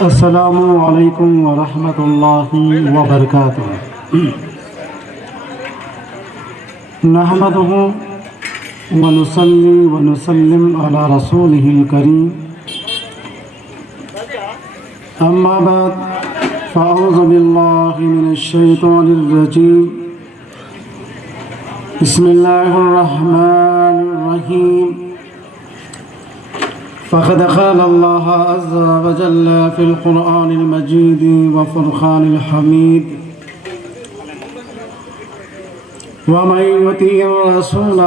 السلام علیکم ورحمۃ اللہ وبرکاتہ۔ نحمدہ ونصلی ونسلم علی رسولہ الکریم، اما بعد فاعوذ باللہ من الشیطان الرجیم، بسم اللہ الرحمن الرحیم۔ فقد قال الله عز وجل في القرآن المجيد وفرقان الحميد: ومن يطع الرسول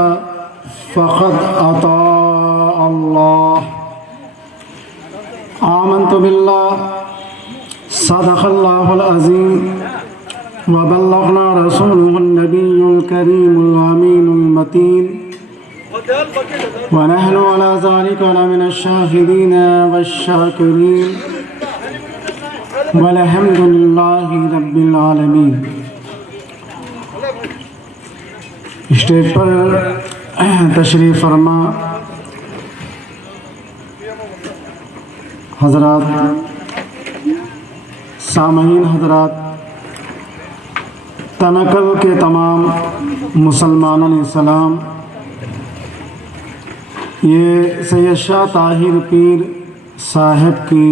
فقد أطاع الله. آمنت بالله صدق الله العظيم وبلغنا رسوله النبي الكريم الأمين المتين، ونحن على ذلك لمن الشاهدين والشاكرين، والحمد لله رب العالمين۔ اسٹیج پر تشریف فرما حضرات، سامعین حضرات، تنقل کے تمام مسلمانوں نے سلام۔ یہ سید شاہ طاہر پیر صاحب کی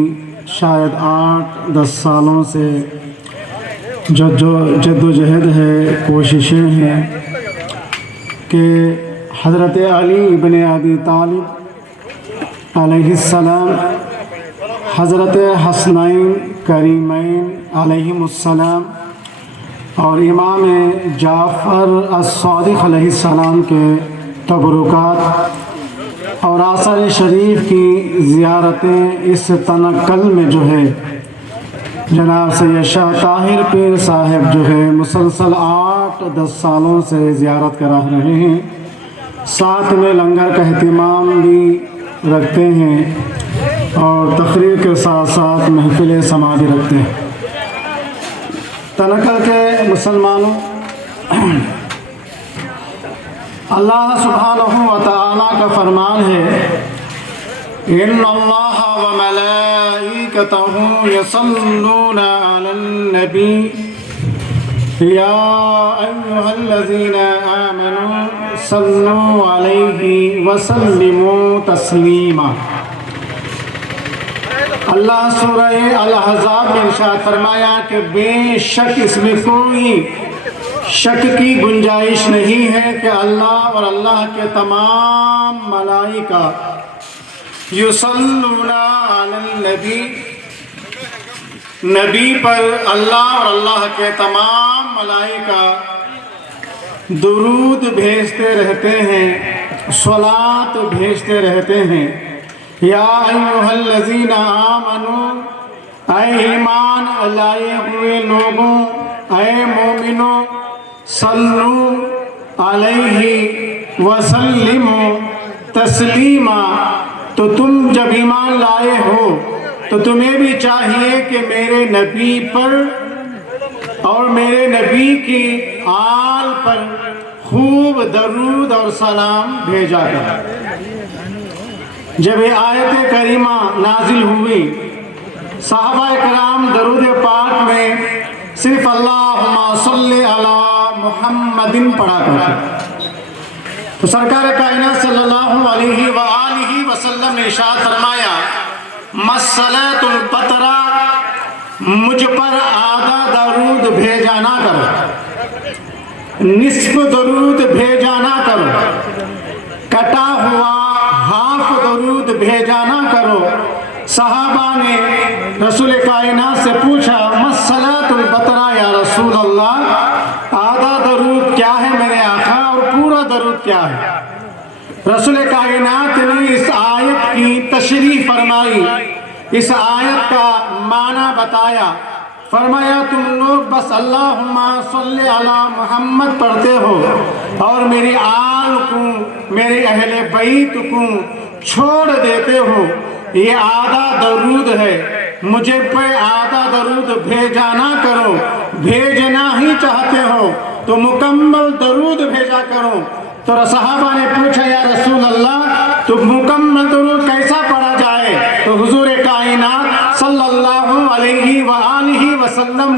شاید 8-10 سالوں سے جد و جہد ہے، کوششیں ہیں کہ حضرت علی ابن ابی طالب علیہ السلام، حضرت حسنین کریمین علیہم السلام اور امام جعفر الصادق علیہ السلام کے تبرکات اور آثار شریف کی زیارتیں اس تنقل میں جو ہے جناب سید شاہ طاہر پیر صاحب جو ہے مسلسل 8-10 سالوں سے زیارت کرا رہے ہیں، ساتھ میں لنگر کا اہتمام بھی رکھتے ہیں اور تقریر کے ساتھ ساتھ محفل سماع بھی رکھتے ہیں۔ تنقل کے مسلمانوں، اللہ سبحانہ و تعالیٰ کا فرمان ہے: ان اللہ وملائکتہ یصلون علی النبی یا ایہا الذین آمنوا صلوا علیہ وسلموا تسلیما۔ اللہ سورہ الاحزاب میں ارشاد فرمایا کہ بے شک اس میں کوئی شک کی گنجائش نہیں ہے کہ اللہ اور اللہ کے تمام ملائکہ یصلون علی النبی، نبی پر اللہ اور اللہ کے تمام ملائکہ درود بھیجتے رہتے ہیں، صلات بھیجتے رہتے ہیں۔ یا ایھا الذین آمنوا، اے ایمان لائے ہوئے لوگوں، اے مومنوں، صلو علیہ وسلموا تسلیما۔ تو تم جب ایمان لائے ہو تو تمہیں بھی چاہیے کہ میرے نبی پر اور میرے نبی کی آل پر خوب درود اور سلام بھیجا کرو۔ جب یہ آیت کریمہ نازل ہوئی، صحابہ کرام درود پاک میں صرف اللہم صلی علی محمد پڑھا کرتے۔ تو سرکار کائنات صلی اللہ علیہ وآلہ وسلم نے ارشاد فرمایا: مسلط البترا، مجھ پر آدھا درود بھیجا نہ کرو، نصف درود بھیجا نہ کرو، کٹا ہوا ہاف درود بھیجا نہ کرو۔ صحابہ نے رسول کائنات سے پوچھا: مسلط البترا یا رسول اللہ، آدھا درود کیا ہے میرے آقا اور پورا درود کیا ہے؟ رسول کائنات نے اس آیت کی تشریح فرمائی، اس آیت کا معنی بتایا۔ فرمایا تم لوگ بس اللہم صلی علی محمد پڑھتے ہو اور میری آل کو، میرے اہل بیت کو چھوڑ دیتے ہو، یہ آدھا درود ہے، مجھے پہ آدھا درود بھیجا نہ کرو، بھیجنا ہی چاہتے ہو تو مکمل درود بھیجا کرو۔ تو صحابہ نے پوچھا: یا رسول اللہ تو مکمل درود کیسا پڑھا جائے؟ تو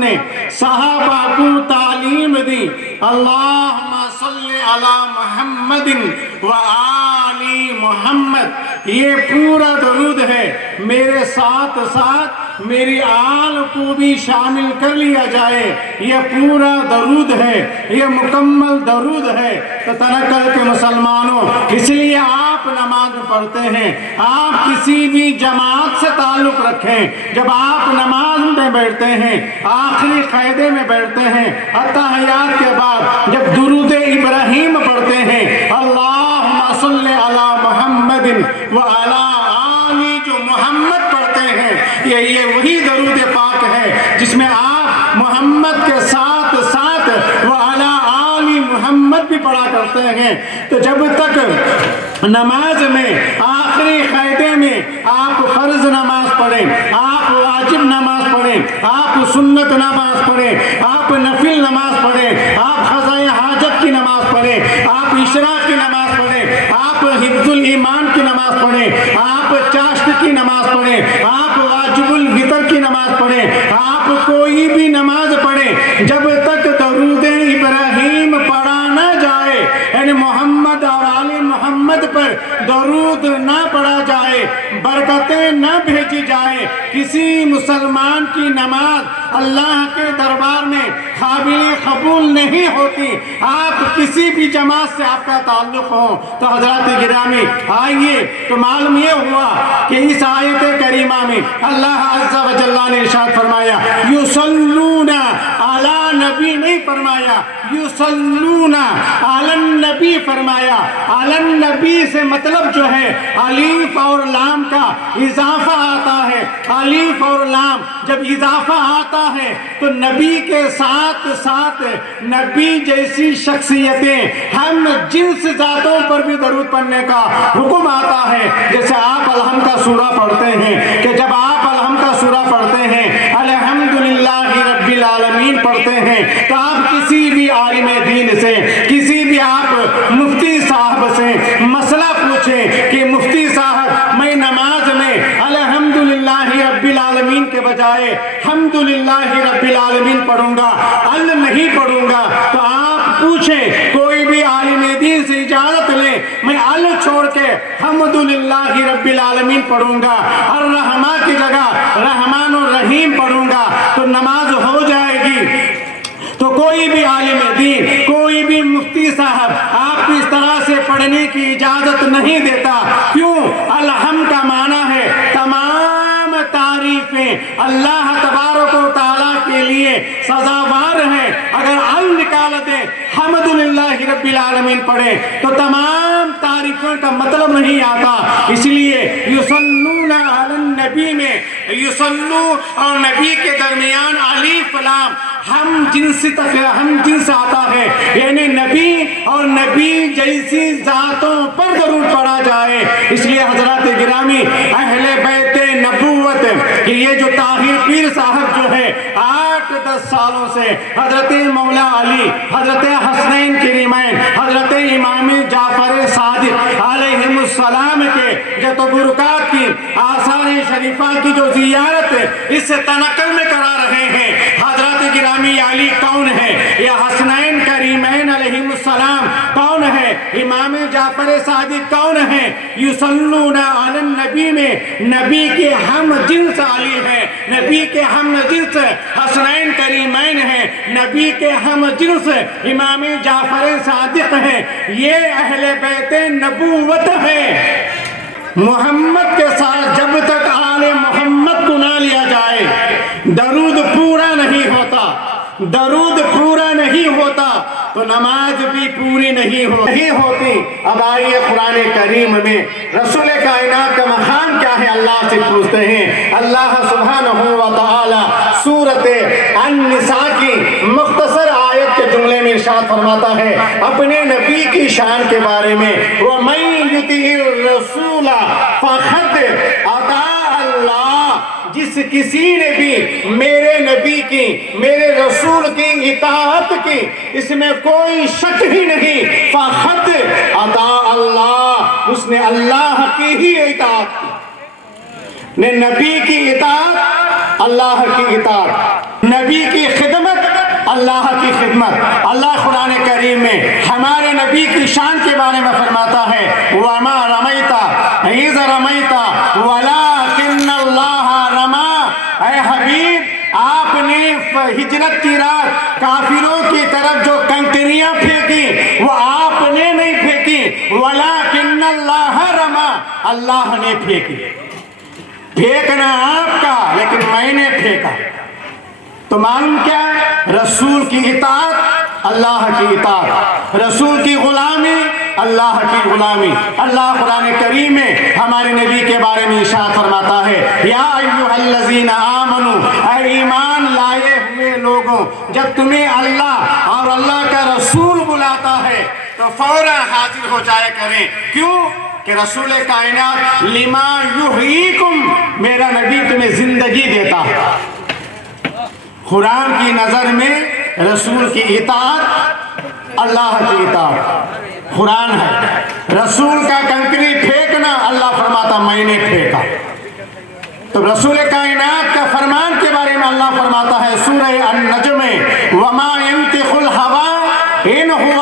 نے صحابہ کو تعلیم دی، اللہم صلی علی محمد و آل محمد، یہ پورا درود ہے، میرے ساتھ ساتھ میری آل کو بھی شامل کر لیا جائے، یہ پورا درود ہے، یہ مکمل درود ہے۔ تو تنقل کے مسلمانوں، اس لیے آپ نماز پڑھتے ہیں، آپ کسی بھی جماعت سے تعلق رکھیں، جب آپ نماز میں بیٹھتے ہیں، آخری قاعدے میں بیٹھتے ہیں، اتحیات کے بعد جب درود ابراہیم پڑھتے ہیں، اللہم صلی علی محمد و علی آل، جو محمد پڑھتے ہیں، یہ وہی درود پاک ہے جس میں آپ محمد کے ساتھ ساتھ وعلی آل محمد بھی پڑھا کرتے ہیں۔ تو جب تک نماز میں آخری قاعدے میں آپ فرض نماز پڑھیں، آپ واجب نماز پڑھیں، آپ سنت نماز پڑھیں، آپ نفل نماز پڑھیں، آپ قضاء حاجت کی نماز پڑھیں، آپ اشراق کی نماز پڑھیں، آپ حفظ الایمان کی نماز پڑھیں، آپ چاشت کی نماز پڑھیں، آپ واجب الفطر کی نماز پڑھیں، آپ کوئی بھی نماز پڑھیں، جب تک درود ابراہیم پڑھا نہ جائے، یعنی محمد اور آل محمد پر درود نہ پڑھا جائے، برکتیں نہ بھیجی جائے، کسی مسلمان کی نماز اللہ کے دربار میں قابل قبول نہیں ہوتی۔ آپ کسی بھی جماعت سے آپ کا تعلق ہو تو حضرات گرامی آئیے، تو معلوم یہ ہوا کہ اس آیت کریمہ میں اللہ عز و جل نے ارشاد فرمایا یصلون علی نبی، نہیں فرمایا یصلون علی النبی فرمایا۔ علی النبی سے مطلب جو ہے الف اور لام کا اضافہ آتا ہے، الف اور لام جب اضافہ آتا ہے تو نبی کے ساتھ ساتھ نبی جیسی شخصیتیں ہم جنس ذاتوں پر بھی درود پڑھنے کا حکم آتا ہے۔ جیسے آپ الحمد کا سورہ پڑھتے ہیں کہ جب آپ الحمد کا سورہ پڑھتے ہیں، الحمدللہ رب العالمین پڑھتے ہیں، تو آپ کسی بھی عالم دین سے، کسی بھی آپ مفتی صاحب سے مسئلہ پوچھیں کہ مفتی صاحب میں نماز میں الحمدللہ رب العالمین کے بجائے حمدللہ رب العالمین پڑھوں گا، ال نہیں پڑھوں گا، تو آپ پوچھیں، کوئی بھی عالم دین سے اجازت لیں، میں ال چھوڑ کے حمدللہ رب العالمین پڑھوں گا، الرحمٰن کی جگہ رحمان الرحیم پڑھوں گا، تو نماز ہو جائے گی۔ تو کوئی بھی عالم دین، کوئی بھی مفتی صاحب آپ کو اس طرح سے پڑھنے کی اجازت نہیں دیتا۔ کیوں؟ الحمد کا معنی ہے تمام تعریفیں اللہ تبارک و تعالیٰ کے لیے سزاوار ہیں۔ اگر ال نکال دیں، حمدللہ رب العالمین پڑھیں، تو تمام تعریفوں کا مطلب نہیں آتا۔ اس لیے یصلون علی النبی میں یصلو اور نبی کے درمیان الف لام ہم جنس آتا ہے، یعنی نبی اور نبی جیسی ذاتوں پر ضرور پڑھا جائے۔ اس لیے حضرات گرامی اہل بیت نبوت کہ یہ جو طاہر پیر صاحب جو ہے 8-10 سالوں سے حضرت مولا علی، حضرت حسنین کریمین، حضرت امام جعفر صادق علیہم السلام کے جو تبرکات کی آثار شریفہ کی جو زیارت اس تنقل میں کرا رہے ہیں، حضرات گرامی علی کون ہے، یا حسنین کریمین علیہم السلام کون ہے، امام جعفر صادق کون ہے؟ یصلون علی النبی میں نبی کے ہم جنس علی ہے، نبی کے ہم جنس حسنین کریمین ہے، نبی کے ہم جنس امام جعفر صادق ہے۔ یہ اہل بیت نبوت ہے۔ محمد کے ساتھ جب تک آل محمد کو نہ لیا جائے، درود پورا نہیں ہوتا، درود پورا نہیں ہوتا تو نماز بھی پوری نہیں ہوتی۔ اب آئیے قرآن کریم میں رسول کائنات کا مقام کیا ہے اللہ سے پوچھتے ہیں۔ اللہ سبحانہ و تعالی سورۃ النساء کی مختصر آیت کے جملے میں ارشاد فرماتا ہے اپنے نبی کی شان کے بارے میں، وَمَن يُطِعِ الرَّسُولَ فَقَدْ أَطَاعَ اللَّهَ، جس کسی نے بھی میرے نبی کی، میرے رسول کی اطاعت کی، اس میں کوئی شک ہی نہیں، فَقَدْ أَطَاعَ اللَّهَ، اس نے اللہ کی ہی اطاعت کی، نے نبی کی اطاعت، اللہ کی اطاعت۔ نبی کی خدمت اللہ کی خدمت۔ اللہ قرآن کریم میں ہمارے نبی کی شان کے بارے میں فرماتا ہے وَمَا رَمَيْتَ إِذْ رَمَيْتَ وَلَكِنَّ اللَّهَ رَمَى۔ اے حبیب، آپ نے ہجرت کی رات کافروں کی طرف جو کنکریاں پھینکی وہ آپ نے نہیں پھینکی، وَلَكِنَّ اللَّهَ رَمَى، اللہ نے پھینکی۔ پھینکنا آپ کا، لیکن میں نے پھینکا۔ تو معلوم کیا ہے؟ رسول کی اطاعت اللہ کی اطاعت، رسول کی غلامی اللہ کی غلامی۔ اللہ قرآن کریم میں ہمارے نبی کے بارے میں ارشاد فرماتا ہے یا ایھا الذین آمنوا، اے ایمان لائے ہوئے لوگوں، جب تمہیں اللہ اور اللہ کا رسول بلاتا ہے تو فوراً حاضر ہو جائے کریں۔ کیوں؟ کہ رسول کائنات لما یحییکم، میرا نبی تمہیں زندگی دیتا ہے۔ قرآن کی نظر میں رسول کی اطاعت اللہ کی اطاعت قرآن ہے۔ رسول کا کنکری پھینکنا اللہ فرماتا میں نے پھینکا۔ تو رسول کائنات کا فرمان کے بارے میں اللہ فرماتا ہے سورہ النجم میں وَمَا يَنطِقُ الْهَوَىٰ إِنْ هُوَ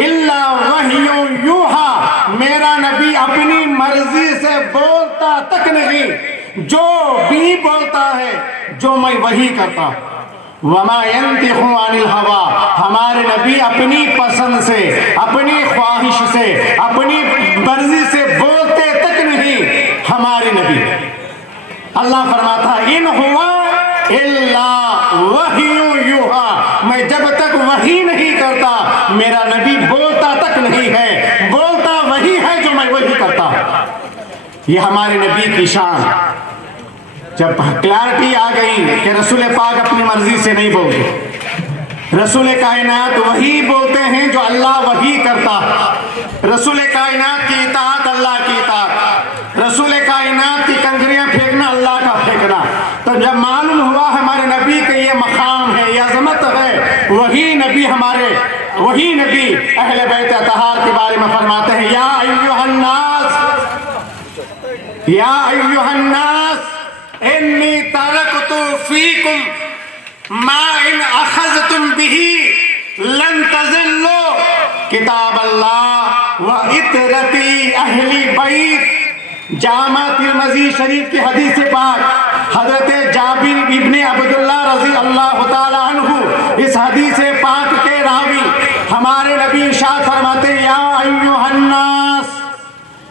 إِلَّا وَحْيٌ يُوحَىٰ، میرا نبی اپنی مرضی سے بولتا تک نہیں، جو بھی بولتا ہے جو میں وحی کرتا ہوں۔ وَمَا يَنطِقُ عَنِ الْهَوَىٰ، ہمارے نبی اپنی پسند سے، اپنی خواہش سے، اپنی مرضی سے بولتے تک نہیں ہمارے نبی۔ اللہ فرماتا ہے ان ہوا الا وحی یوحیٰ، میں جب تک وحی نہیں کرتا میرا نبی بولتا تک نہیں ہے، بولتا وہی ہے جو میں وحی کرتا۔ یہ ہمارے نبی کی شان۔ جب کلیرٹی آ گئی کہ رسول پاک اپنی مرضی سے نہیں بولتے، رسول کائنات وہی بولتے ہیں جو اللہ وحی کرتا، رسول کائنات کی اطاعت اللہ کی اطاعت، رسول کائنات کی کنکریاں پھینکنا اللہ کا پھینکنا۔ تو جب معلوم ہوا ہمارے نبی کے یہ مقام ہے، یہ عظمت ہے، وہی نبی اہل بیت اطہار کے بارے میں فرماتے ہیں یا ایھا الناس انی ترکت فیکم ما ان اخذتم به لن تضلوا کتاب اللہ و اطرتی اہل بیت۔ جامع ترمذی شریف کی حدیث پاک حضرت جابر ابن عبداللہ رضی اللہ تعالی عنہ اس حدیث پاک کے راوی ہمارے نبی ارشاد فرماتے یا ایھا الناس،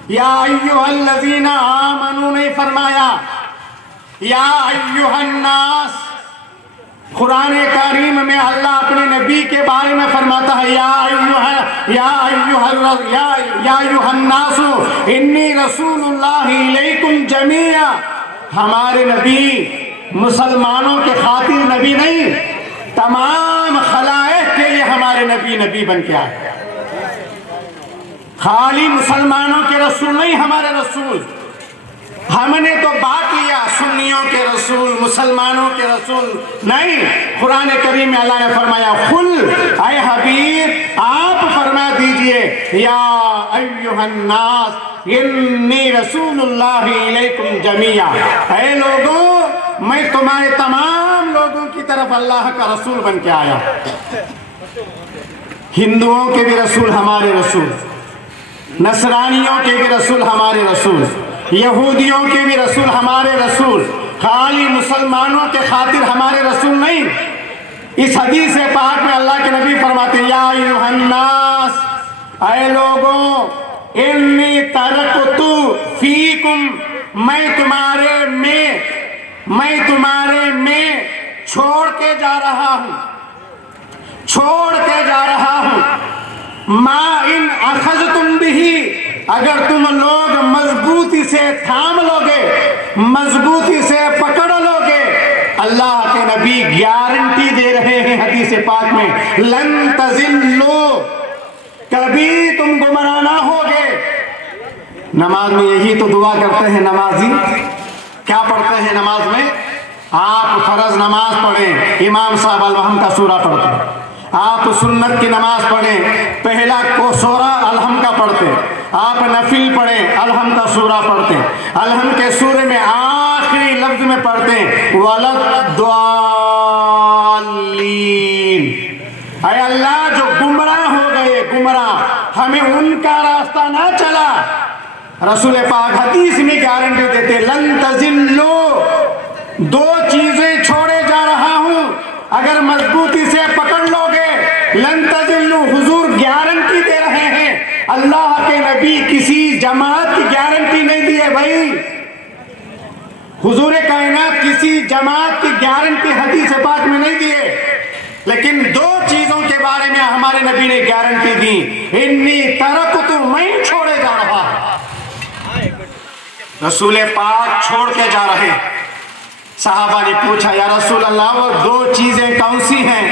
یا ایھا الذین آمنوا نہیں فرمایا، یا ایھا الناس۔ قرآن کریم میں اللہ اپنے نبی کے بارے میں فرماتا ہے یا ایھا الناس انی رسول اللہ الیکم جمیعا۔ ہمارے نبی مسلمانوں کے خاطر نبی نہیں، تمام خلائق کے لیے ہمارے نبی بن کے آئے۔ خالی مسلمانوں کے رسول نہیں ہمارے رسول، ہم نے تو بات کیا سنیوں کے رسول، مسلمانوں کے رسول نہیں۔ قرآن کریم میں اللہ نے فرمایا قل، اے حبیب آپ فرما دیجئے یا ایھا الناس انی رسول اللہ الیکم جمیعا، اے لوگوں میں تمہارے تمام لوگوں کی طرف اللہ کا رسول بن کے آیا۔ ہندوؤں کے بھی رسول ہمارے رسول، نصرانیوں کے بھی رسول ہمارے رسول، یہودیوں کے بھی رسول ہمارے رسول، خالی مسلمانوں کے خاطر ہمارے رسول نہیں۔ اس حدیث پاک میں اللہ کے نبی فرماتے ہیں یا ایھا الناس، اے لوگوں انی ترکت فیکم، میں تمہارے میں چھوڑ کے جا رہا ہوں ما ان اخذتم به، اگر تم لوگ مضبوطی سے تھام لوگے، مضبوطی سے پکڑ لوگے، اللہ کے نبی گارنٹی دے رہے ہیں حدیث پاک میں لن تضلوا، کبھی تم گمراہ نہ ہوگے۔ نماز میں یہی تو دعا کرتے ہیں نمازی، کیا پڑھتے ہیں نماز میں؟ آپ فرض نماز پڑھیں امام صاحب الوہم کا سورہ پڑھتے ہیں، آپ سنت کی نماز پڑھیں پہلا کو سورہ الحم کا پڑھتے، آپ نفل پڑھیں الحم کا سورہ پڑھتے، الحم کے سورے میں آخری لفظ میں پڑھتے وَلَا الضَّالِّينَ، پتہ نہ چلا، رسول پاک حدیث میں گارنٹی دیتے لن تزلو، دو چیزیں چھوڑے جا رہا ہوں، اگر مضبوطی سے پکڑ لو گے لن تزلو، حضور گارنٹی دے رہے ہیں۔ اللہ کے نبی کسی جماعت کی گارنٹی نہیں دی ہے بھائی، حضور کائنات کسی جماعت کی گارنٹی حدیث پاک میں نہیں دی ہے، لیکن دو چیزوں کے بارے میں ہمارے نبی نے گارنٹی دی، انی ترکت، میں چھوڑے جا رہا ہوں۔ رسول پاک چھوڑ کے جا رہے ہیں۔ صحابہ نے پوچھا یا رسول اللہ وہ دو چیزیں کون سی ہیں؟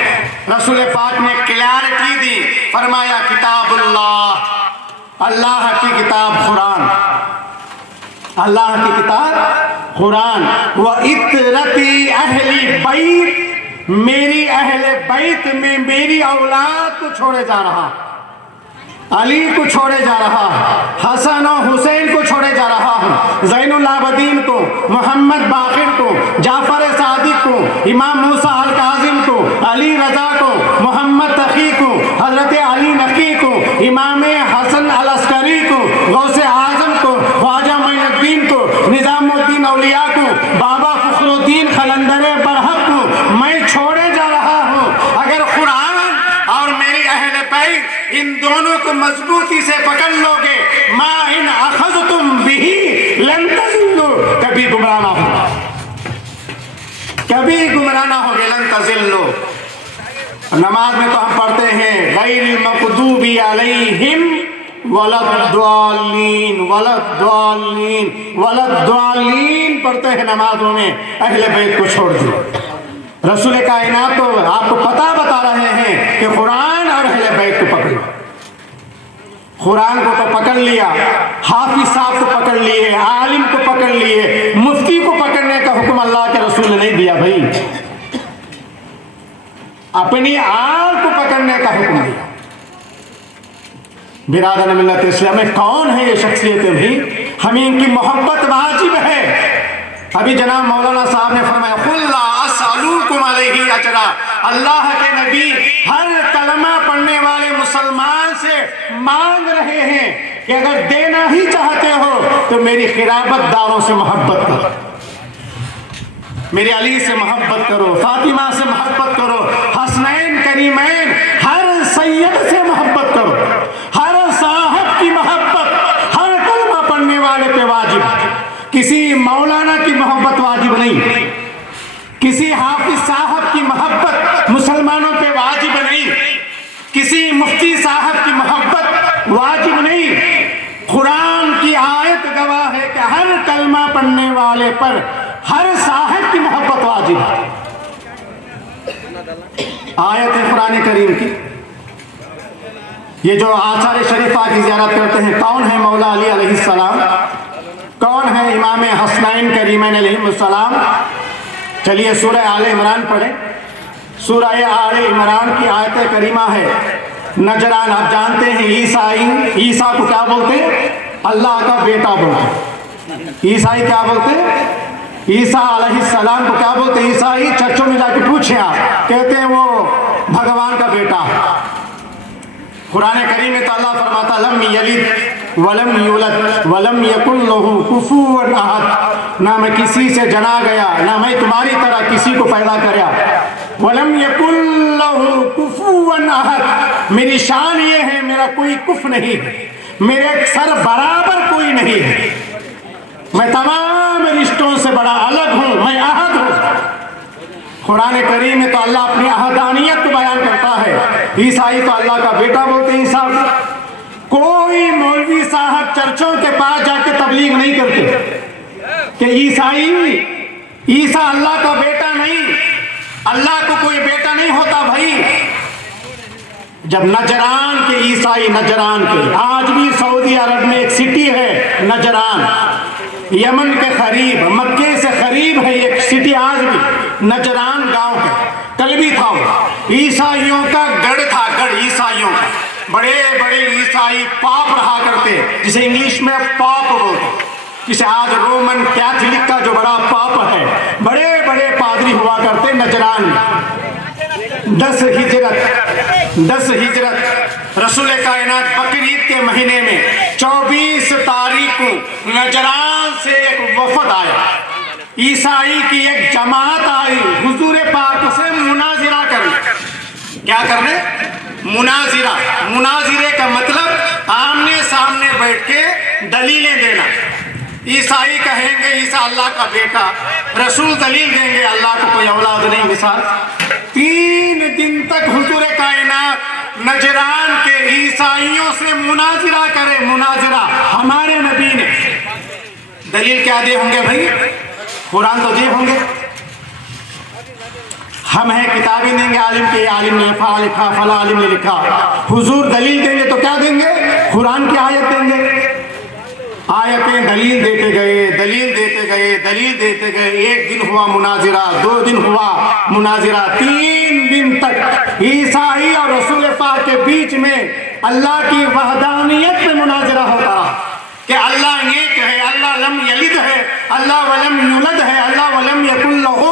رسول پاک نے کلیئرٹی دی، فرمایا کتاب اللہ، اللہ کی کتاب قرآن، اللہ کی کتاب قرآن، وَإِطْرَتِ اہل بیت، میری اہل بیت میں میری اولاد کو چھوڑے جا رہا، علی کو چھوڑے جا رہا، حسن و حسین کو چھوڑے جا رہا ہوں، زین العابدین کو، محمد باقر کو، جعفر صادق کو، امام موسیٰ الکاظم کو، علی رضا کو، محمد تقی کو، حضرت علی نقی کو، امام حسن العسکری کو، غوث اعظم کو، خواجہ معین الدین کو، نظام الدین اولیاء کو، بابا فخر الدین قلندر برحق کو میں چھوڑے جا رہا ہوں۔ اگر قرآن اور میری اہل بیت ان دونوں کو مضبوطی سے پکڑ لو گے، ما ان اخذتم بہ لن تضلوا، کبھی گمراہ نہ ہو، کبھی گمراہ نہ ہوگے، لن تضلوا۔ نماز میں تو ہم پڑھتے ہیں غیر المغضوب علیہم ولا الضالین، ولا الضالین، ولا الضالین پڑھتے ہیں نمازوں میں، اہل بیت کو چھوڑ دو۔ رسول کائنات تو آپ کو پتہ بتا رہے ہیں کہ قرآن اور اہل بیت کو پکڑو۔ قرآن کو تو پکڑ لیا، حافظ صاحب کو پکڑ لیے، عالم کو پکڑ لیے، مفتی کو پکڑنے کا حکم اللہ کے رسول نے نہیں دیا بھائی، اپنی آل کو پکڑنے کا حکم دیا۔ برادر ملت اسلام میں کون ہے یہ شخصیتیں بھی؟ ہمیں ان کی محبت واجب ہے۔ ابھی جناب مولانا صاحب نے فرمایا قُلْ لَا أَسْأَلُكُمْ عَلَيْهِ أَجْرًا، اللہ کے نبی ہر کلمہ پڑھنے والے مسلمان سے مانگ رہے ہیں کہ اگر دینا ہی چاہتے ہو تو میری خلافت داروں سے محبت کرو، میرے علی سے محبت کرو، فاطمہ سے محبت کرو، حسنین کریمین، ہر سید سے محبت کرو، ہر صاحب کی محبت ہر کلمہ پڑھنے والے پہ واجب، کسی مولانا کی محبت واجب نہیں، کسی حافظ صاحب کی محبت مسلمانوں پہ واجب نہیں، کسی مفتی صاحب کی محبت واجب نہیں۔ قرآن کی آیت گواہ ہے کہ ہر کلمہ پڑھنے والے پر ہر صاحب کی محبت واجب ہے۔ آیت ہے قرآن کریم کی۔ یہ جو آثار شریفہ کی زیارت کرتے ہیں، کون ہے مولا علی علیہ السلام، کون ہے امام حسنین کریمین علیہ السلام؟ چلیے سورہ آل عمران پڑھیں۔ سورہ آل عمران کی آیت کریمہ ہے نجران، آپ جانتے ہیں عیسیٰ کو کیا بولتے ہیں؟ اللہ کا بیٹا بولتے ہیں۔ عیسائی کیا بولتے ہیں؟ عیسیٰ علیہ السلام کو کیا بولتے ہیں؟ عیسائی چرچوں میں جا کے پوچھیں آپ، کہتے ہیں وہ بھگوان کا بیٹا۔ قرآن کریم میں تو اللہ فرماتا لم یلد ولم یولد ولم یکن لہ کفوا احد، نہ میں کسی سے جنا گیا، نہ میں تمہاری طرح کسی کو پیدا کریا، ولم یکن لہ کفوا احد، میری شان یہ ہے میرا کوئی کف نہیں ہے، میرے سر برابر کوئی نہیں ہے، میں تمام رشتوں سے بڑا الگ ہوں، میں احد ہوں۔ قرآن کریم میں تو اللہ اپنی احدانیت کو بیان کرتا ہے۔ عیسائی تو اللہ کا بیٹا بولتے ہیں عیسیٰ کو۔ کوئی مولوی صاحب چرچوں کے پاس جا کے تبلیغ نہیں کرتے کہ عیسیٰ اللہ کا بیٹا نہیں، اللہ کو کوئی بیٹا نہیں ہوتا بھائی۔ جب نجران کے عیسائی، نجران کے، آج بھی سعودی عرب میں ایک سٹی ہے نجران، یمن کے قریب، مکے سے قریب ہے ایک سٹی، آج بھی نجران گاؤں ہے، کل بھی تھا وہ، عیسائیوں کا گڑھ تھا، گڑھ عیسائیوں کا، بڑے بڑے عیسائی پاپ رہا کرتے، جسے انگلش میں پاپ بولتے، جسے آج رومن کیتھولک کا جو بڑا پاپ ہے، بڑے بڑے پادری ہوا کرتے نجران میں۔ 10 ہجرت رسول کائنات بقرعید کے مہینے میں 24 تاریخ کو نجران سے ایک وفد آیا، عیسائی کی ایک جماعت آئی حضور پاک سے مناظرہ کرنے۔ کیا کرنے؟ مناظرہ۔ مناظرے کا مطلب آمنے سامنے بیٹھ کے دلیلیں دینا۔ عیسائی کہیں گے عیسیٰ اللہ کا بیٹا، رسول دلیل دیں گے اللہ کو کوئی اولاد نہیں، مثال۔ 3 دن تک حضور کائنات نجران کے عیسائیوں سے مناظرہ کرے، مناظرہ۔ ہمارے نبی نے دلیل کیا دے ہوں گے بھائی؟ قرآن تو دے ہوں گے۔ ہم ہیں کتابیں دیں گے عالم کے، عالم نے لکھا فلا عالم نے لکھا۔ حضور دلیل دیں گے تو کیا دیں گے؟ قرآن کی آیت دیں گے۔ آیتیں دلیل دیتے گئے، دلیل دیتے گئے، دلیل دیتے گئے۔ 1 دن ہوا مناظرہ، 2 دن ہوا مناظرہ، 3 دن تک عیسائی اور رسول پاک کے بیچ میں اللہ کی وحدانیت میں مناظرہ ہوتا رہا کہ اللہ ایک ہے، اللہ لم یلد ہے، اللہ ولم یولد ہے، اللہ ولم یکن لہ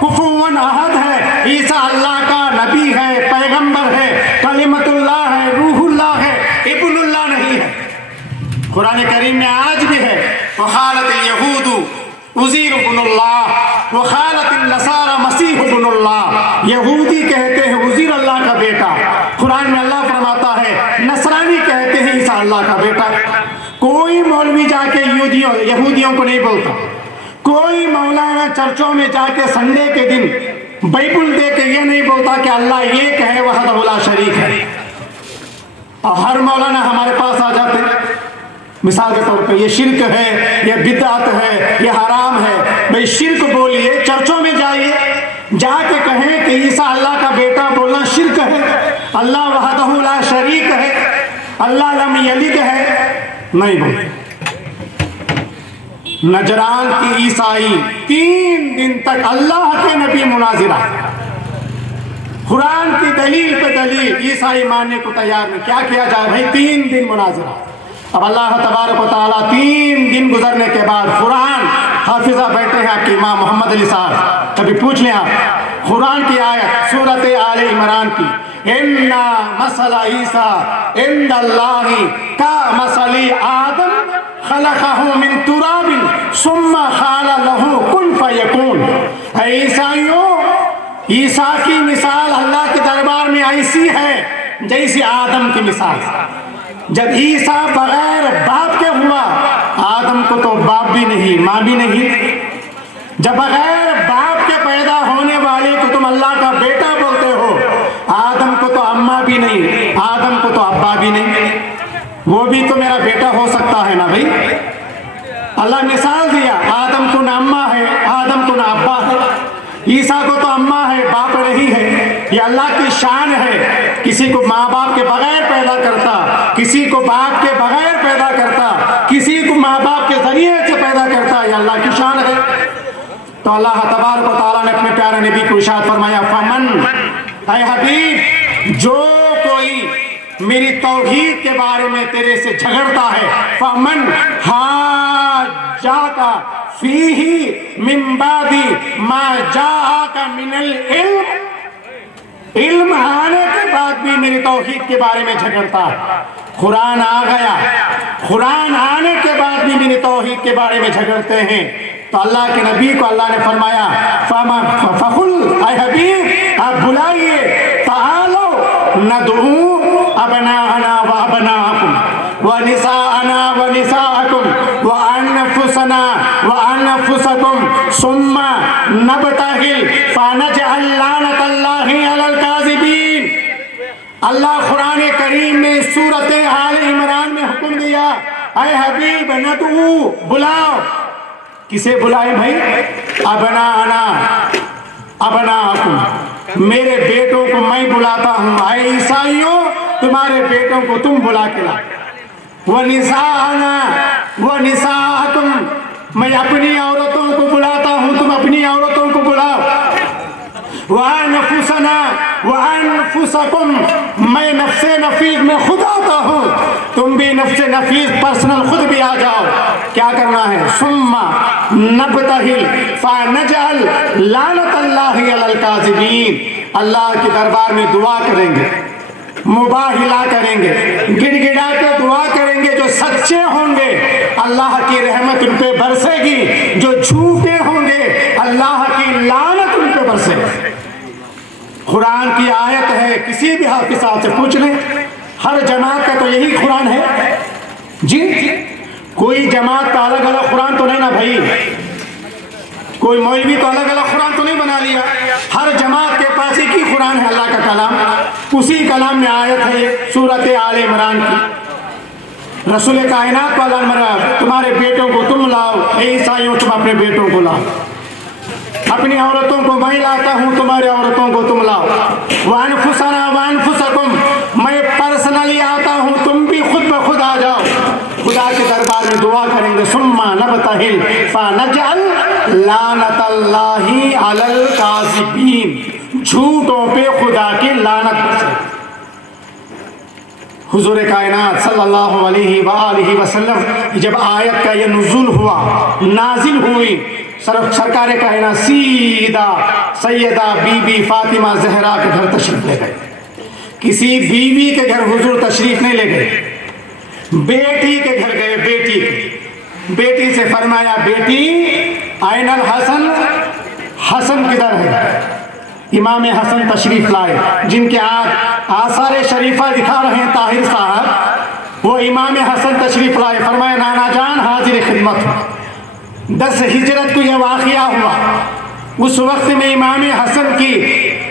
کفوا احد ہے۔ عیسیٰ اللہ کا نبی ہے، پیغمبر ہے، کلمۃ اللہ ہے، روح اللہ ہے، ابن اللہ نہیں ہے۔ قرآن کریم میں آج بھی ہے وقالت الیہود عزیر ابن اللہ، وقالت النصارى مسیح ابن اللہ۔ یہودی کہتے ہیں عزیر اللہ کا بیٹا، قرآن میں اللہ فرماتا ہے نصرانی کہتے ہیں عیسیٰ اللہ کا بیٹا۔ کوئی مولوی جا کے یہودیوں کو نہیں بولتا، کوئی مولانا چرچوں میں جا کے سنڈے کے دن بائبل دے کے یہ نہیں بولتا کہ اللہ ایک ہے وحدہ لا شریک ہے۔ اور ہر مولانا ہمارے پاس آ جاتے ہیں مثال کے طور پہ یہ شرک ہے، یہ بدعت ہے، یہ حرام ہے۔ بھئی شرک بولیے، چرچوں میں جائیے، جا کے کہیں کہ عیسیٰ اللہ کا بیٹا بولنا شرک ہے، اللہ وحدہ لا شریک ہے، اللہ لم یلد ہے، نہیں بولے۔ نجران کی عیسائی 3 دن تک اللہ کے نبی مناظرہ، قرآن کی دلیل پہ دلیل، عیسائی ماننے کو تیار نہیں۔ کیا کیا جائے بھائی؟ 3 دن مناظرہ۔ اب اللہ تبارک و تعالیٰ 3 دن گزرنے کے بعد قرآن، حافظہ بیٹھے ہیں آپ کے امام محمد علی صاحب، کبھی پوچھ لیں آپ قرآن کی آیت سورۃ آل عمران کی، اِنَّ مَثَلَ عِیسَىٰ عِندَ اللہِ كَمَثَلِ آدَمَ خَلَقَهُ مِن تُرَابٍ ثُمَّ قَالَ لَهُ كُن فَيَكُونُ۔ اے عیسائیوں، عیسیٰ کی مثال اللہ کے دربار میں ایسی ہے جیسی آدم کی مثال۔ جب عیسیٰ بغیر باپ کے ہوا، آدم کو تو باپ بھی نہیں، ماں بھی نہیں۔ جب بغیر باپ کے پیدا ہونے والے کو تم اللہ کا بیٹا بولتے ہو، آدم کو تو اماں بھی نہیں، آدم کو تو ابا بھی نہیں، وہ بھی تو میرا بیٹا ہو سکتا ہے نا بھائی۔ اللہ مثال دیا، آدم کو نہ اماں ہے، آدم کو نہ ابا ہے، عیسیٰ کو تو اماں ہے، باپ نہیں ہے۔ یہ اللہ کی شان ہے، کسی کو ماں باپ کے بغیر پیدا کرتا، کسی کو باپ کے بغیر پیدا کرتا، کسی کو ماں باپ کے ذریعے سے پیدا کرتا، یہ اللہ کی شان ہے۔ تو اللہ تبارک و تعالیٰ نے اپنے پیارے نبی کو ارشاد فرمایا فمن، اے حبیب جو کوئی میری توحید کے بارے میں تیرے سے جھگڑتا ہے، فمن حاجاک فیہ من بعد ما جاءک من العلم، علم آنے کے بعد بھی میری توحید کے بارے میں جھگڑتا ہے۔ قرآن آ گیا، قرآن آنے کے بعد بھی میری توحید کے بارے میں جھگڑتے ہیں، تو اللہ کے نبی کو اللہ نے فرمایا فَقُلْ، اے حبیب آپ بلائیے، تعالوا ندعو ابناءنا وابناءکم ونساءنا ونساءکم وانفسنا وانفسکم ثم نبتہل فنجعل لعنۃ اللہ علی الکاذبین۔ اللہ قرآن کریم میں سورۃ آل عمران میں حکم دیا، اے حبیب ندعو، بلاؤ۔ کسے بلائے بھائی؟ ابناءنا ابناءکم، میرے بیٹوں کو میں بلاتا ہوں، اے عیسائیوں تمہارے بیٹوں کو تم بلا کے لا۔ وَنِسَاءَنَا وَنِسَاءَكُمْ، میں اپنی عورتوں کو بلاتا ہوں، تم اپنی عورتوں کو بلاؤ۔ وَأَنفُسَنَا وَأَنفُسَكُمْ، میں نفس نفیس میں خود آتا ہوں، تم بھی نفس نفیس پرسنل خود بھی آ جاؤ۔ کیا کرنا ہے؟ ثُمَّ نَبْتَهِلْ فَنَجْعَلْ لَعْنَةَ اللَّهِ عَلَى الْكَاذِبِينَ، اللہ کے دربار میں دعا کریں گے مباہلہ کریں گے، گڑ گڑا کے دعا کریں گے۔ جو سچے ہوں گے اللہ کی رحمت ان پہ برسے گی، جو جھوٹے ہوں گے اللہ کی لعنت ان پہ برسے گی۔ قرآن کی آیت ہے، کسی بھی حافظ صاحب سے پوچھ لیں، ہر جماعت کا تو یہی قرآن ہے جی، کوئی جماعت کا الگ الگ قرآن تو نہیں نا بھائی، کوئی مولوی تو الگ الگ قرآن تو نہیں بنا لیا، ہر جماعت کے پاس ایک ہی قرآن ہے، اللہ کا کلام۔ اسی کلام میں آیت ہے سورۃ آل عمران کی، رسول کائنات والا تمہارے بیٹوں کو تم لاؤ، اے عیسائیوں تم اپنے بیٹوں کو لاؤ، اپنی عورتوں کو میں لاتا ہوں، تمہارے عورتوں کو تم لاؤ، وانفسنا وانفسکم، میں پرسنلی آتا ہوں، تم بھی خود بخود آ جاؤ۔ خدا کے دربار میں دعا کریں گے، ثم نبتہل فنجعل لعنت اللہ علی الکاذبین، جھوٹوں پہ خدا کی لعنت۔ حضور کائنات صلی اللہ علیہ وآلہ وسلم جب آیت کا یہ نزول ہوا، نازل ہوئی، سرکار کائنات سیدھا سیدہ بی بی فاطمہ زہرا کے گھر تشریف لے گئے۔ کسی بیوی کے گھر حضور تشریف نہیں لے گئے، بیٹی کے گھر گئے، بیٹی سے فرمایا، بیٹی آئین الحسن، حسن کدھر ہے؟ امام حسن تشریف لائے، جن کے آثار شریفہ دکھا رہے ہیں طاہر صاحب، وہ امام حسن تشریف لائے، فرمایا نانا جان حاضر خدمت ہوں۔ 10 ہجرت کو یہ واقعہ ہوا، اس وقت میں امام حسن کی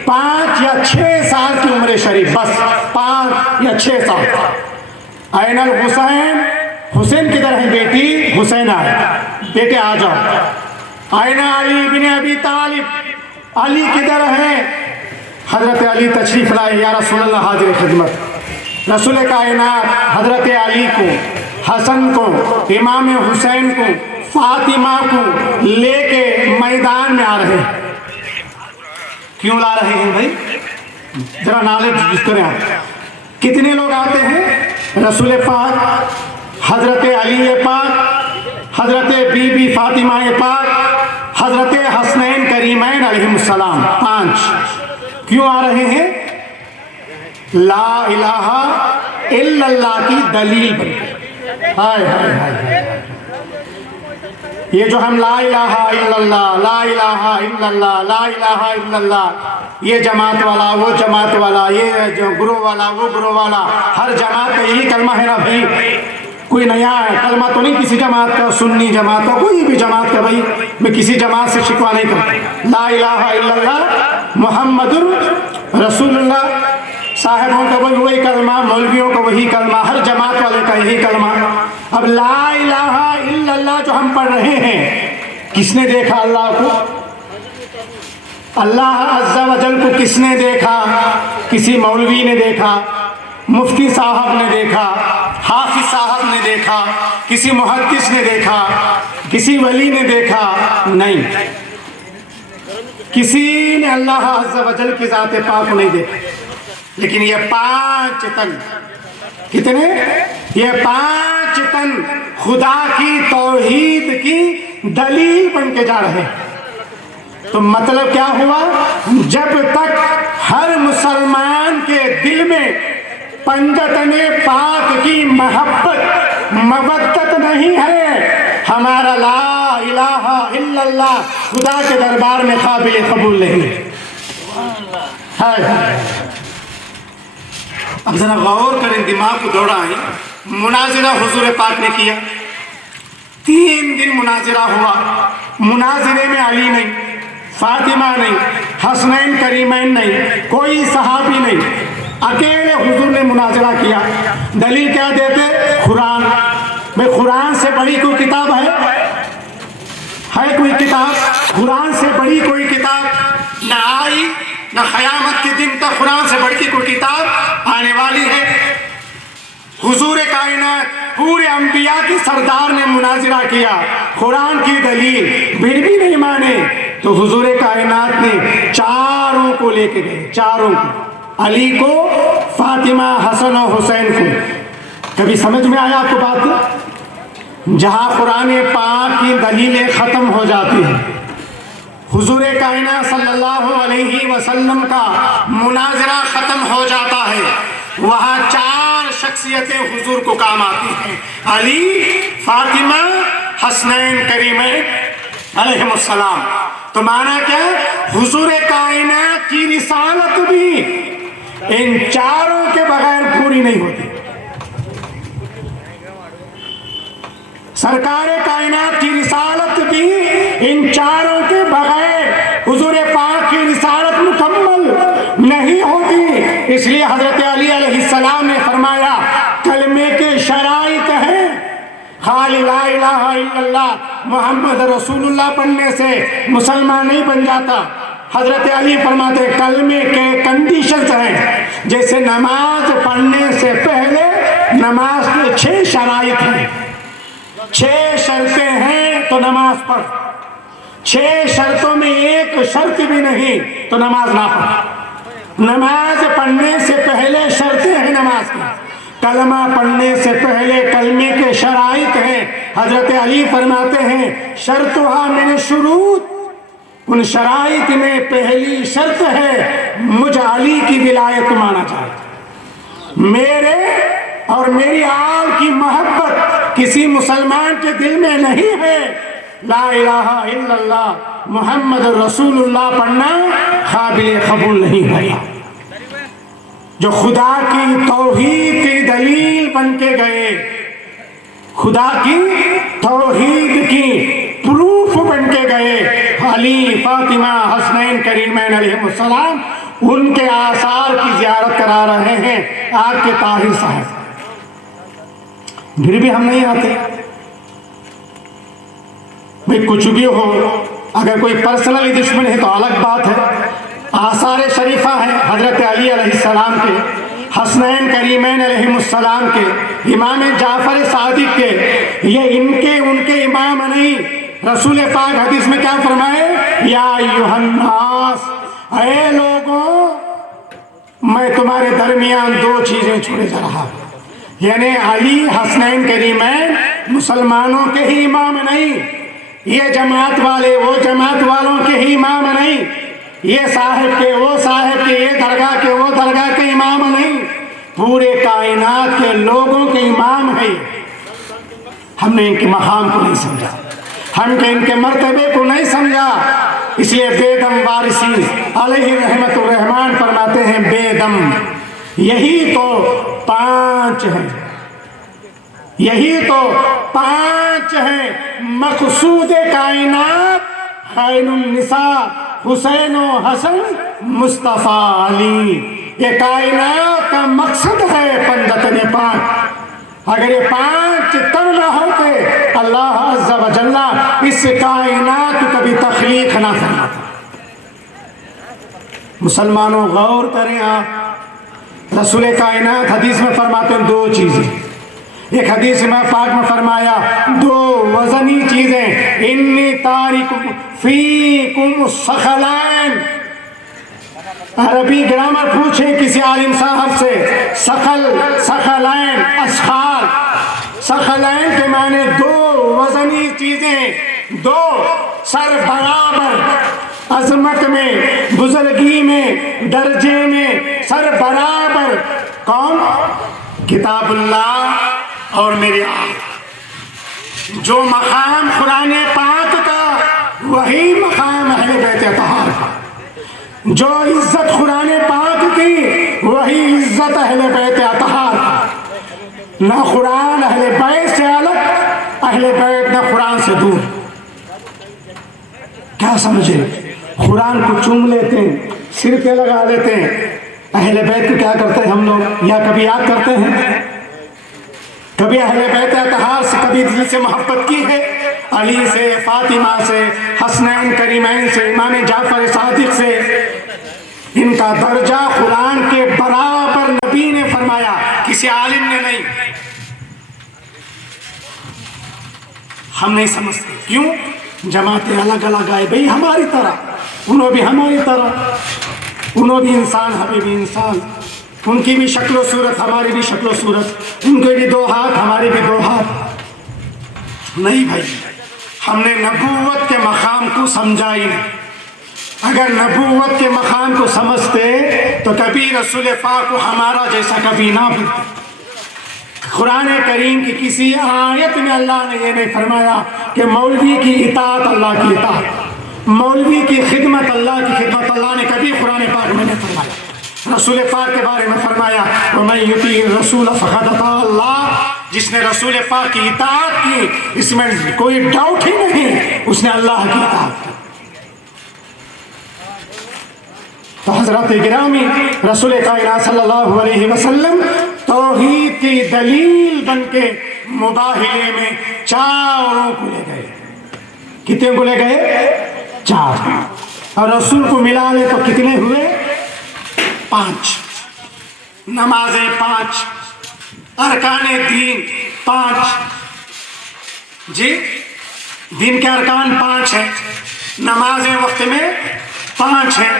5 یا 6 سال کی عمر شریف، بس 5 یا 6 سال۔ آئین الحسین، حسین کدھر ہے بیٹی؟ حسین آئے، بیٹے آ جاؤ۔ آئین علی بن ابی طالب، علی کدھر ہے؟ حضرت علی تشریف لائے، یا رسول اللہ حاضر خدمت۔ رسول کائنات حضرت علی کو، حسن کو، امام حسین کو، فاطمہ کو لے کے میدان میں آ رہے ہیں۔ کیوں لا رہے ہیں بھائی؟ ذرا نالج جس کریں آپ، کتنے لوگ آتے ہیں؟ رسول پاک، حضرت علی پاک، حضرت بی بی فاطمہ پاک، حضرت حسنین کریمین علیہ السلام، 5۔ کیوں آ رہے ہیں؟ لا الہ الا اللہ کی دلیل بن کے۔ ہائے ہائے ہائے، یہ جو ہم لا الہ الا اللہ، لا الہ الا اللہ، لا الہ الا اللہ، یہ جماعت والا، وہ جماعت والا، یہ جو گروہ والا، وہ گروہ والا، ہر جماعت کا یہی کلمہ ہے نا بھائی، کوئی نیا کلمہ تو نہیں کسی جماعت کا، سنی جماعت کا، کوئی بھی جماعت کا بھائی، میں کسی جماعت سے شکوہ نہیں کرتا۔ لا الہ الا اللہ محمد رسول اللہ، صاحبوں کا وہی کلمہ، مولویوں کا وہی کلمہ، ہر جماعت والے کا یہی کلمہ۔ اب لا الہ الا اللہ جو ہم پڑھ رہے ہیں، کس نے دیکھا اللہ کو؟ اللہ عز و جل کو کس نے دیکھا؟ کسی مولوی نے دیکھا، مفتی صاحب نے دیکھا، حافظ صاحب نے دیکھا، کسی محدث نے دیکھا، کسی ولی نے دیکھا؟ نہیں، کسی نے اللہ عز و جل کی ذات پاک کو نہیں دیکھا۔ لیکن یہ 5 تن، کتنے؟ یہ 5 تن خدا کی توحید کی دلیل بن کے جا رہے ہیں۔ تو مطلب کیا ہوا؟ جب تک ہر مسلمان کے دل میں پنجتن پاک کی محبت مودت نہیں ہے، ہمارا لا الہ الا اللہ خدا کے دربار میں قابل قبول نہیں ہے۔ اب ذرا غور کریں، دماغ کو دوڑائیں۔ مناظرہ حضور پاک نے کیا، 3 دن مناظرہ ہوا، مناظرے میں علی نہیں، فاطمہ نہیں، حسنین کریمین نہیں، کوئی صحابی نہیں، اکیلے حضور نے مناظرہ کیا۔ دلیل کیا دیتے؟ قرآن۔ بھئی قرآن سے بڑی کوئی کتاب ہے کوئی کتاب؟ قرآن سے بڑی کوئی کتاب نہ آئی، نہ قیامت کے دن تک قرآن سے بڑھ کے کوئی کتاب آنے والی ہے۔ حضور کائنات پورے انبیاء کی سردار نے مناظرہ کیا، قرآن کی دلیل پھر بھی نہیں مانے، تو حضور کائنات نے 4 کو لے کے گئے، 4 کو، علی کو، فاطمہ، حسن و حسین کو۔ کبھی سمجھ میں آیا آپ کو بات؟ جہاں قرآن پاک کی دلیلیں ختم ہو جاتی ہیں، حضور کائنات صلی اللہ علیہ وسلم کا مناظرہ ختم ہو جاتا ہے، وہاں 4 شخصیتیں حضور کو کام آتی ہیں، علی، فاطمہ، حسنین کریمین علیہم السلام۔ تو معنی کیا؟ حضور کائنات کی رسالت بھی ان 4 کے بغیر پوری نہیں ہوتی۔ سرکار کائنات کی رسالت بھی ان 4 کے بغیر حضور پاک کی رسالت مکمل نہیں ہوتی۔ اس لیے حضرت علی علیہ السلام نے فرمایا کلمے کے شرائط ہیں، خالی لا الہ الا اللہ محمد رسول اللہ پڑھنے سے مسلمان نہیں بن جاتا۔ حضرت علی فرماتے کلمے کے کنڈیشنز ہیں، جیسے نماز پڑھنے سے پہلے نماز کے 6 شرائط ہیں، 6 شرطیں ہیں تو نماز پڑھ، 6 شرطوں میں ایک شرط بھی نہیں تو نماز نہ پڑھ۔ نماز پڑھنے سے پہلے شرطیں ہیں نماز کی، کلمہ پڑھنے سے پہلے کلمے کے شرائط ہیں۔ حضرت علی فرماتے ہیں شرطها من الشروط، ان شرائط میں پہلی شرط ہے مجھ علی کی ولایت مانا جائے، میرے اور میری آل کی محبت کسی مسلمان کے دل میں نہیں ہے، لا الہ الا اللہ محمد رسول اللہ پڑھنا قابل قبول نہیں ہوگا۔ جو خدا کی توحید کی دلیل بن کے گئے، خدا کی توحید کی پروف بن کے گئے، علی، فاطمہ، حسنین کریمین علیہ السلام، ان کے آثار کی زیارت کرا رہے ہیں آپ کے طاہر صاحب، پھر بھی ہم نہیں آتے۔ بھئی کچھ بھی ہو، اگر کوئی پرسنلی دشمن ہے تو الگ بات ہے، آثار شریفہ ہیں حضرت علی علیہ السلام کے، حسنین کریمین علیہ السلام کے، امام جعفر صادق کے، یہ ان کے امام نہیں۔ رسول پاک حدیث میں کیا فرمائے؟ یا ایھا الناس، اے لوگوں، میں تمہارے درمیان 2 چیزیں چھوڑے جا رہا ہوں، یعنی علی، حسنین کریمین مسلمانوں کے ہی امام نہیں، یہ جماعت والے وہ جماعت والوں کے ہی امام نہیں، یہ صاحب کے وہ صاحب کے، یہ درگاہ کے وہ درگاہ کے امام نہیں، پورے کائنات کے لوگوں کے امام ہیں۔ ہم نے ان کے مقام کو نہیں سمجھا، ہم نے ان کے مرتبے کو نہیں سمجھا، اس لیے بے دم وارثی علیہ رحمت الرحمن فرماتے ہیں بے دم، یہی تو 5 ہیں، یہی تو 5 ہیں مقصود کائنات، خیر النساء حسین و حسن مصطفیٰ علی۔ یہ کائنات کا مقصد ہے پنجتن 5، اگر یہ 5 تب نہ ہوتے اللہ عز و جل اس کائنات کو کبھی تخلیق نہ فرماتا۔ مسلمانوں غور کریں آپ، رسول کائنات حدیث میں فرماتے ہیں 2 چیزیں، ایک حدیث میں پاک میں فرمایا 2 وزنی چیزیں، انی تارک فیکم الثقلین، عربی گرامر پوچھیں کسی عالم صاحب سے، ثقلین اسخال، ثقلین کے معنی 2 وزنی چیزیں، 2 سر برابر، عظمت میں، بزرگی میں، درجے میں سر برابر، کون؟ کتاب اللہ اور میری آل۔ جو مقام قرآن پاک کا وہی مقام اہل بیت اطہار کا، جو عزت قرآن پاک کی وہی عزت اہل بیت اطہار کا، نہ قرآن اہل بیت سے الگ، اہل بیت نہ قرآن سے دور۔ کیا سمجھے؟ قرآن کو چوم لیتے ہیں، سر پہ لگا لیتے ہیں، اہل بیت کو کیا کرتے ہیں ہم لوگ؟ یا کبھی یاد کرتے ہیں؟ کبھی اہل بیت اطہار سے کبھی دل سے محبت کی ہے؟ علی سے، فاطمہ سے، حسنین کریمین سے، امام جعفر صادق سے، ان کا درجہ قرآن کے برابر نبی نے فرمایا، کسی عالم نے نہیں۔ ہم نہیں سمجھتے، کیوں؟ جماعتیں الگ الگ آئے، بھئی ہماری طرح، انہوں بھی ہماری طرح، انہوں بھی انسان ہمیں بھی انسان، ان کی بھی شکل و صورت ہماری بھی شکل و صورت، ان کے بھی 2 ہاتھ ہمارے بھی 2 ہاتھ۔ نہیں بھائی، ہم نے نبوت کے مقام کو سمجھا ہی نہیں، اگر نبوت کے مقام کو سمجھتے تو کبھی رسول پاک کو ہمارا جیسا کبھی نہ بنتے۔ قرآن کریم کی کسی آیت میں اللہ نے یہ نہیں فرمایا کہ مولوی کی اطاعت اللہ کی اطاعت، مولوی کی خدمت اللہ کی خدمت، اللہ نے کبھی قرآن پاک میں نہیں فرمایا۔ رسول پاک کے بارے میں فرمایا وَمَن يُطِعِ الرَّسُولَ فَقَدْ أَطَاعَ اللَّهَ، جس نے رسول پاک کی اطاعت کی اس میں کوئی ڈاؤٹ ہی نہیں، اس نے اللہ کی اطاعت کی۔ تو حضرات گرامی، رسول کائنات صلی اللہ علیہ وسلم توحید کی دلیل بن کے مباہلے میں چاروں کو لے گئے۔ کتنے کو لے گئے؟ چار۔ اور رسول کو ملا لے تو کتنے ہوئے؟ 5۔ نمازیں 5، ارکان دین 5۔ جی دین کے ارکان 5 ہیں، نمازیں وقت میں 5 ہیں،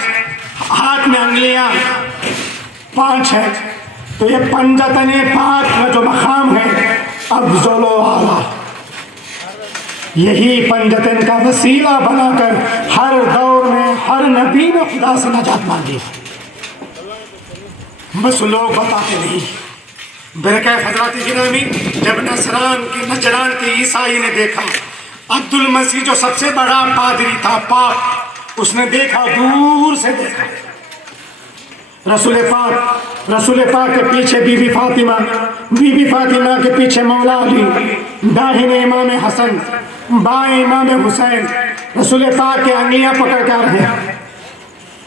ہاتھ میں انگلیاں 5 ہیں۔ تو یہ پنجتن پاک کا جو مقام ہے افضل و اعلیٰ، یہی پنجتن کا وسیلہ بنا کر ہر دور میں ہر نبی نے خدا سے نجات مانگی، بس لوگ بتاتے نہیں۔ برکہ حضرات گرامی، جب نجران کے عیسائی نے دیکھا عبد المسیح جو سب سے بڑا پادری تھا پاک، اس نے دیکھا، دور سے دیکھا رسول پاک کے پیچھے بی بی فاطمہ کے پیچھے مولا علی، داہنے امام حسن، بائیں امام حسین، رسول پاک کے انگلیاں پکڑ کر رہے۔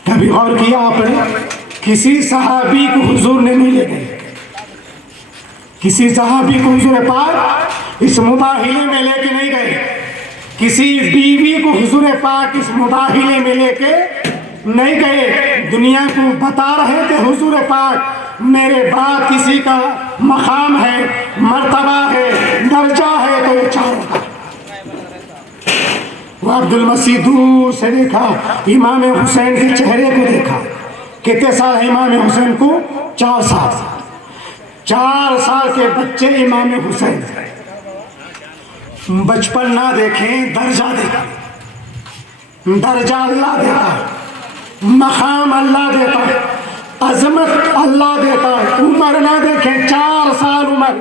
کبھی غور کیا آپ نے؟ کسی صحابی کو حضور نے نہیں لے گئے، کسی صحابی کو حضور پاک اس مباہلے میں لے کے نہیں گئے، کسی بیوی کو حضور پاک اس مباہلے میں لے کے نہیں گئے۔ دنیا کو بتا رہے تھے حضور پاک میرے بعد کسی کا مقام ہے، مرتبہ ہے، درجہ ہے تو یہ چاروں کا۔ وہ عبد المسیح دور سے دیکھا، امام حسین کے چہرے کو دیکھا۔ کتنے سال ہے امام حسین کو؟ 4 سال۔ 4 سال کے بچے امام حسین، بچپن نہ دیکھیں، درجہ دیکھیں، درجہ اللہ دیتا ہے، مقام اللہ دیتا ہے، عظمت اللہ دیتا ہے۔ عمر نہ دیکھیں، 4 سال عمر،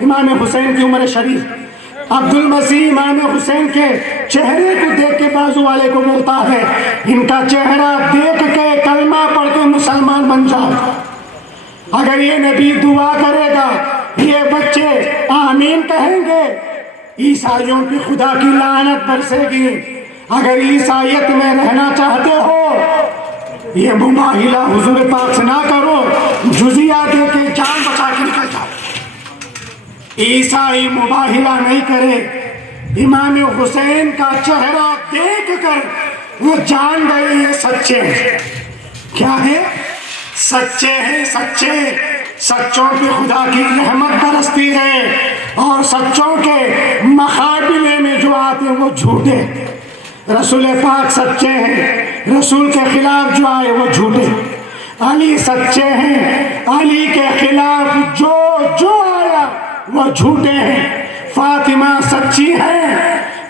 امام حسین کی عمر شریف۔ عبد المسیح امام حسین کے چہرے کو دیکھ کے بازو والے کو بولتا ہے ان کا چہرہ دیکھ کے کلمہ پڑھ کے مسلمان بن جاؤ۔ اگر یہ نبی دعا کرے گا، یہ بچے آمین کہیں گے، عیسائیوں کی خدا کی لعنت برسے گی۔ اگر عیسائیت میں رہنا چاہتے ہو، یہ مباہلہ حضور پاک سے نہ کرو، جزیہ دے کے جان بچا کے نکل جاؤ۔ عیسائی مباہلہ نہیں کرے، امام حسین کا چہرہ دیکھ کر وہ جان گئے یہ سچے ہیں۔ کیا ہے؟ سچے ہیں، سچے۔ سچوں پہ خدا کی رحمت برستی ہے، اور سچوں کے مقابلے میں جو آتے ہیں وہ جھوٹے۔ رسول پاک سچے ہیں، رسول کے خلاف جو آئے وہ جھوٹے۔ علی سچے ہیں، علی کے خلاف جو آیا وہ جھوٹے ہیں۔ فاطمہ سچی ہیں،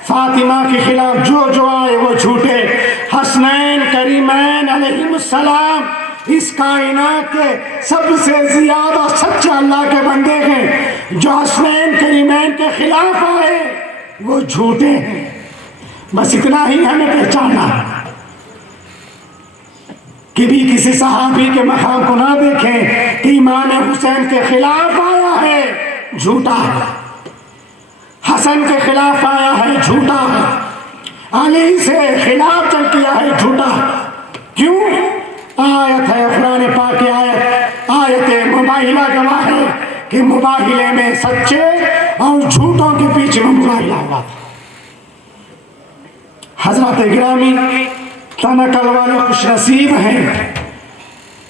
فاطمہ کے خلاف جو آئے وہ جھوٹے۔ حسنین کریمین علیہم السلام اس کائنات کے سب سے زیادہ سچے اللہ کے بندے ہیں، جو حسنین کریمین کے خلاف آئے وہ جھوٹے ہیں۔ بس اتنا ہی ہمیں پہچاننا، کبھی کسی صحابی کے مقام کو نہ دیکھیں کہ امام حسین کے خلاف آیا ہے، جھوٹا ہے، حسن کے خلاف آیا ہے، جھوٹا ہے، علی سے خلاف چل کیا ہے، جھوٹا ہے۔ کیوں؟ آیت ہے قرآن پاک کی آیت مباہلہ گواہ ہے کہ مباہلے میں سچے اور جھوٹوں کے پیچھے مباہلہ ہوا۔ حضرات گرامی، تنقل والے خوش نصیب ہیں،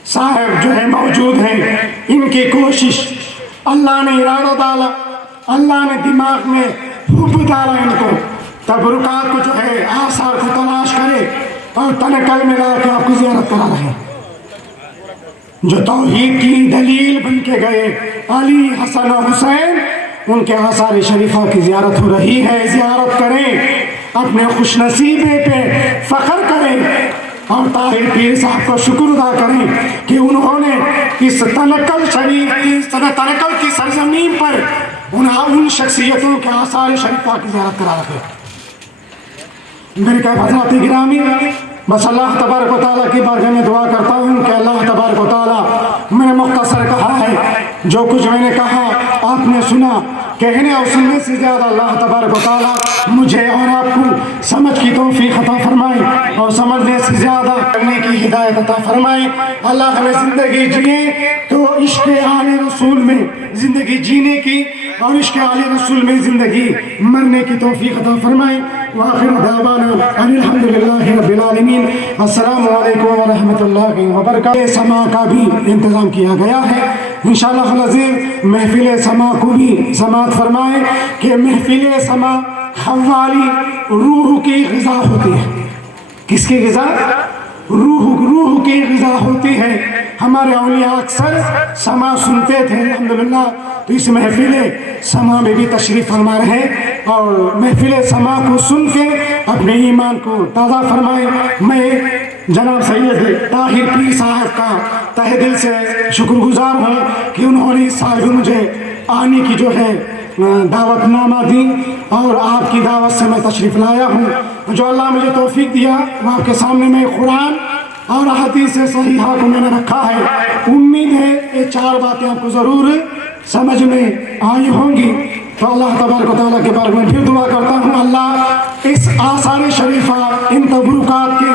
صاحب جو ہے موجود ہیں، ان کی کوشش اللہ نے ارادہ ڈالا، اللہ نے دماغ میں حب ڈالا ان کو، تبرکات کو جو ہے آثار کو تلاش کرے اور تنقل میں لا کے آپ کو زیارت کرا رہے ہیں۔ جو توحید کی دلیل بن کے گئے علی، حسن و حسین، ان کے آثار شریفہ کی زیارت ہو رہی ہے۔ زیارت کریں، اپنے خوش نصیبے پہ فخر کریں۔ اور طاہر پیر صاحب کو شکر ادا کریں کہ انہوں نے اس تنقل شریف تنقل کی سرزمین پر ان شخصیتوں کے آثار شریفہ کی زیارت کرا رکھے۔ میرے کہے حضرات گرامی، بس اللہ تبارک و تعالیٰ کی بارگاہ میں دعا کرتا ہوں کہ اللہ تبارک و تعالیٰ، میں نے مختصر کہا ہے، جو کچھ میں نے کہا آپ نے سنا، کہنے اور سننے سے زیادہ اللہ تبارک و تعالیٰ مجھے اور آپ کو سمجھ کی توفیق عطا فرمائے اور سمجھنے سے زیادہ کرنے کی ہدایت عطا فرمائے۔ اللہ ہمیں زندگی جیے تو عشق آل رسول میں زندگی جینے کی اور عشق آل رسول میں زندگی مرنے کی توفیق عطا فرمائے۔ وآخر دعوانا ان الحمدللہ رب العالمین۔ السلام علیکم ورحمۃ اللہ وبرکاتہ۔ سما کا بھی انتظام کیا گیا ہے، انشاءاللہ العزیز محفل سما کو بھی سماعت فرمائے کہ محفل سما حوالی روح کی غذا ہوتی ہے۔ کس کی غذا؟ روح کی غذا ہوتی ہے۔ ہمارے اولیاء اکثر سما سنتے تھے الحمدللہ، تو اس محفل سما میں بھی تشریف فرما رہے اور محفل سما کو سن کے اپنے ایمان کو تازہ فرمائے۔ میں جناب سید طاہر پیر صاحب کا تہ دل سے شکر گزار ہوں کہ انہوں نے اس سال بھی مجھے آنے کی جو ہے دعوت نامہ دی اور آپ کی دعوت سے میں تشریف لایا ہوں۔ جو اللہ مجھے توفیق دیا وہ آپ کے سامنے میں قرآن اور حدیث صحیحہ کو میں نے رکھا ہے۔ امید ہے یہ 4 باتیں آپ کو ضرور سمجھ میں آئی ہوں گی۔ تو اللہ تبارک و تعالیٰ کے بارے میں پھر دعا کرتا ہوں، اللہ اس آثار شریفہ ان تبرکات کے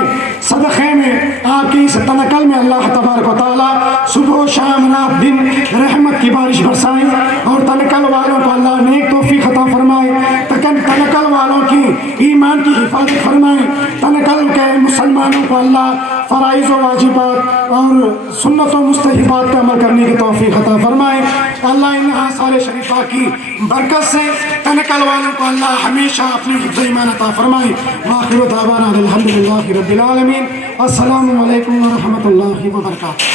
صدقے میں آپ کی اس تنقل میں اللہ تبارک و تعالیٰ صبح و شام رات دن رحمت کی بارش برسائیں اور تنقل والوں کو اللہ نیک توفیق عطا فرمائے، تنقل والوں کی ایمان کی حفاظت فرمائے، تنقل کے مسلمانوں کو اللہ فرائض و واجبات اور سنت و مستحبات پر عمل کرنے کی توفیق عطا فرمائے۔ اللہ ان آثار شریفہ کی برکت سے تنقل والوں کو اللہ ہمیشہ اپنی حفظ ایمان عطا فرمائے۔ وآخر دعوانا الحمدللہ رب العالمین۔ السلام علیکم ورحمۃ اللہ وبرکاتہ۔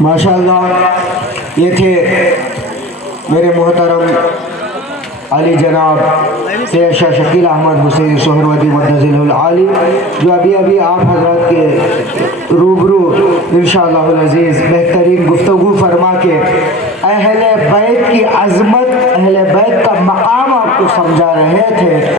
ماشاءاللہ، یہ تھے میرے محترم علی جناب سید شاہ شکیل احمد حسین سہروردی مدظل العالی، جو ابھی آپ حضرات کے روبرو انشاءاللہ العزیز بہترین گفتگو فرما کے اہل بیت کی عظمت، اہل بیت کا مقام آپ کو سمجھا رہے تھے۔